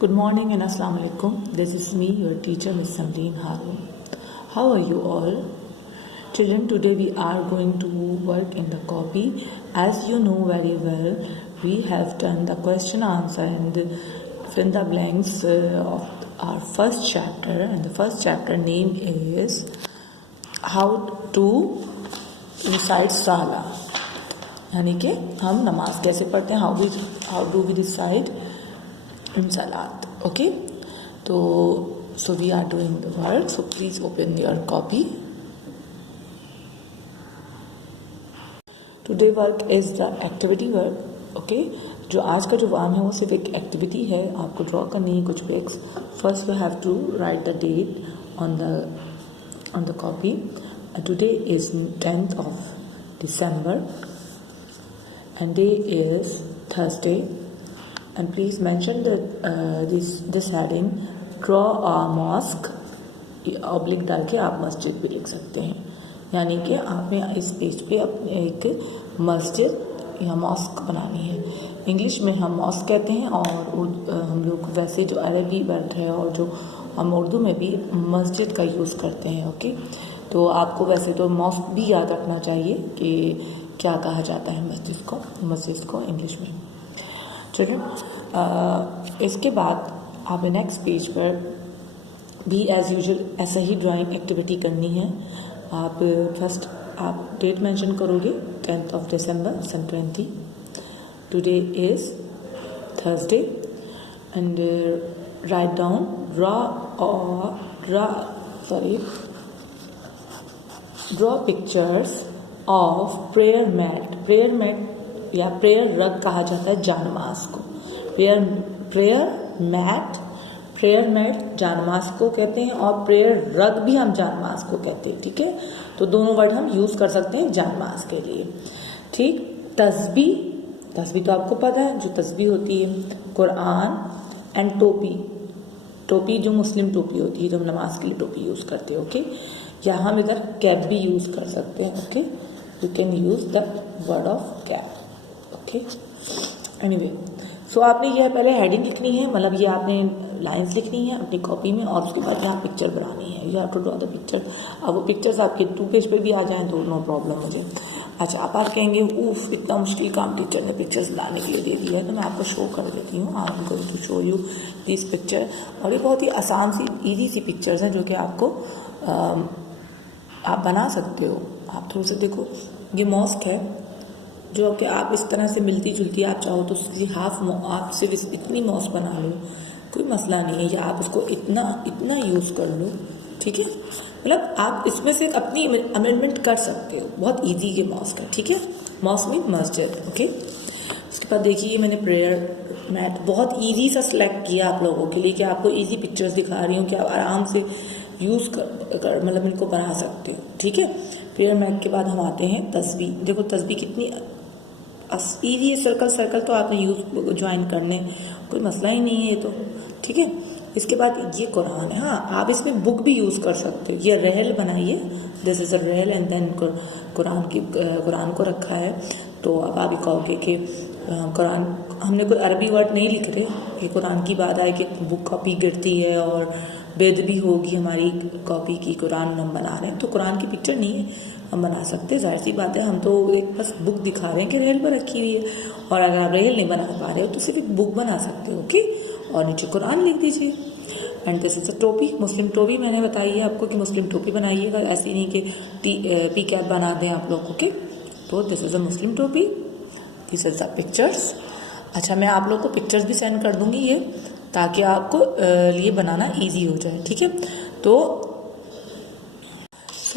Good morning and Assalamu alaikum. This is me, your teacher, Miss Samreen Harun. How are you all? Children, today we are going to work in the copy. As you know very well, we have done the question answer and fill in the blanks of our first chapter. And the first chapter name is How to Recite Salah. यानी कि हम नमाज कैसे पढ़ते हैं, how do we recite in salat. Okay, so we are doing the work, so please open your copy. Today work is the activity work. Okay, जो आज का जो वाम है वो सिर्फ एक एक्टिविटी है, आपको ड्रॉ करनी है कुछ pics. First you have to write the date on the copy. Today is 10th of December and day is Thursday. And please mention that this heading, draw a mosque. Oblique डाल के आप मस्जिद भी लिख सकते हैं, यानी कि आपने इस पेज पे अपने एक मस्जिद या मॉस्क बनानी है. इंग्लिश में हम मॉस्क कहते हैं और हम लोग वैसे जो अरबी वर्ड है और जो हम उर्दू में भी मस्जिद का यूज़ करते हैं. ओके, तो आपको वैसे तो मॉस्क भी याद रखना चाहिए कि क्या कहा जाता है मस्जिद को इंग्लिश में. चिल्ड्रन, इसके बाद आप नेक्स्ट पेज पर भी एज़ यूजुअल ऐसा ही ड्राइंग एक्टिविटी करनी है. आप फर्स्ट आप डेट मेंशन करोगे 10th of December सन 20. Today is Thursday and write down draw pictures of prayer mat या प्रेयर रग कहा जाता है जानमाज को. प्रेयर मैट जानमाज को कहते हैं और प्रेयर रग भी हम जानमाज को कहते हैं. ठीक है, तो दोनों वर्ड हम यूज़ कर सकते हैं जानमाज के लिए. ठीक, तस्बी तो आपको पता है जो तस्बी होती है. कुरान एंड टोपी जो मुस्लिम टोपी होती है, जो हम नमाज के लिए टोपी यूज़ करते हैं. ओके, या हम इधर कैप भी यूज़ कर सकते हैं. Okay, you can use the word of cap. Okay, anyway, so आपने यह पहले हेडिंग लिखनी है, मतलब ये आपने लाइंस लिखनी है अपनी कॉपी में और उसके बाद यहाँ पिक्चर बनानी है. You have to draw the picture. अब वो पिक्चर्स आपके 2 पेज पर भी आ जाएँ तो नो प्रॉब्लम मुझे. अच्छा, आप कहेंगे उफ इतना मुश्किल काम टीचर ने पिक्चर्स लाने के लिए दे दिया है, तो मैं आपको शो कर देती हूँ. I am going to show you this picture. और ये बहुत ही आसान सी ईजी सी पिक्चर्स हैं जो कि आपको आप बना सकते हो. आप थोड़ा सा देखो, ये मॉस्क है जो कि आप इस तरह से मिलती जुलती, आप चाहो तो उसकी आप सिर्फ इतनी मॉस्क बना लो, कोई मसला नहीं है. या आप उसको इतना यूज़ कर लो. ठीक है, मतलब आप इसमें से अपनी अमेंडमेंट कर सकते हो. बहुत इजी ये मॉस्क है. ठीक है, मॉस्क मीन मस्जिद. ओके, उसके बाद देखिए मैंने प्रेयर मैट बहुत इजी सा सिलेक्ट किया आप लोगों के लिए कि आपको इजी पिक्चर्स दिखा रही हूँ कि आप आराम से यूज़ कर मतलब इनको बना सकते हो. ठीक है, प्रेयर मैट के बाद हम आते हैं तस्बी. देखो तस्बी कितनी इजी है. सर्कल तो आपने यूज़ ज्वाइन करने, कोई मसला ही नहीं है ये तो. ठीक है, इसके बाद ये कुरान है. हाँ, आप इसमें बुक भी यूज़ कर सकते हो. ये रहल बनाइए, दिस इज़ अ रहल एंड देन कुरान को रखा है. तो अब आप कहोगे कि कुरान हमने कोई अरबी वर्ड नहीं लिख रहे. ये कुरान की बात है कि बुक कॉपी गिरती है और बेदबी होगी हमारी कॉपी की. कुरान हम बना रहे हैं तो कुरान की पिक्चर नहीं हम बना सकते, जाहिर सी बात है. हम तो एक बस बुक दिखा रहे हैं कि रेल पर रखी हुई है, और अगर आप रेल नहीं बना पा रहे हो तो सिर्फ एक बुक बना सकते हो. ओके, और नीचे कुरान लिख दीजिए. एंड दिस इज अ टोपी, मुस्लिम टोपी मैंने बताई है आपको कि मुस्लिम टोपी बनाइएगा, ऐसी नहीं कि पी कैप बना दें आप लोग. ओके, तो दिस इज अ मुस्लिम टोपी, दिस इज द पिक्चर्स. अच्छा, मैं आप लोग को पिक्चर्स भी सेंड कर दूंगी ये, ताकि आपको लिए बनाना ईजी हो जाए. ठीक है, तो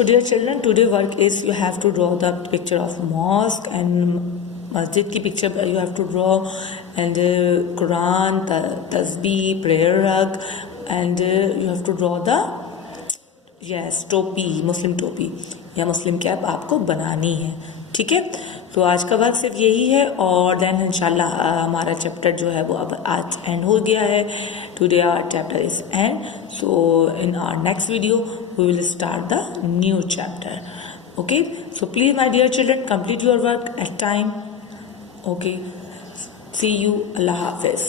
dear children, today work is you have to draw the picture of mosque and masjid की picture you have to draw, and Quran, tasbih, prayer rug, and you have to draw the टोपी, मुस्लिम टोपी या मुस्लिम cap आपको बनानी है. ठीक है, तो आज का वर्क सिर्फ यही है और देन इंशाल्लाह हमारा चैप्टर जो है वो अब आज एंड हो गया है. Today our chapter is end. So in our next video we will start the new chapter. Okay, so please my dear children complete your work at time. Okay, see you. Allah Hafiz.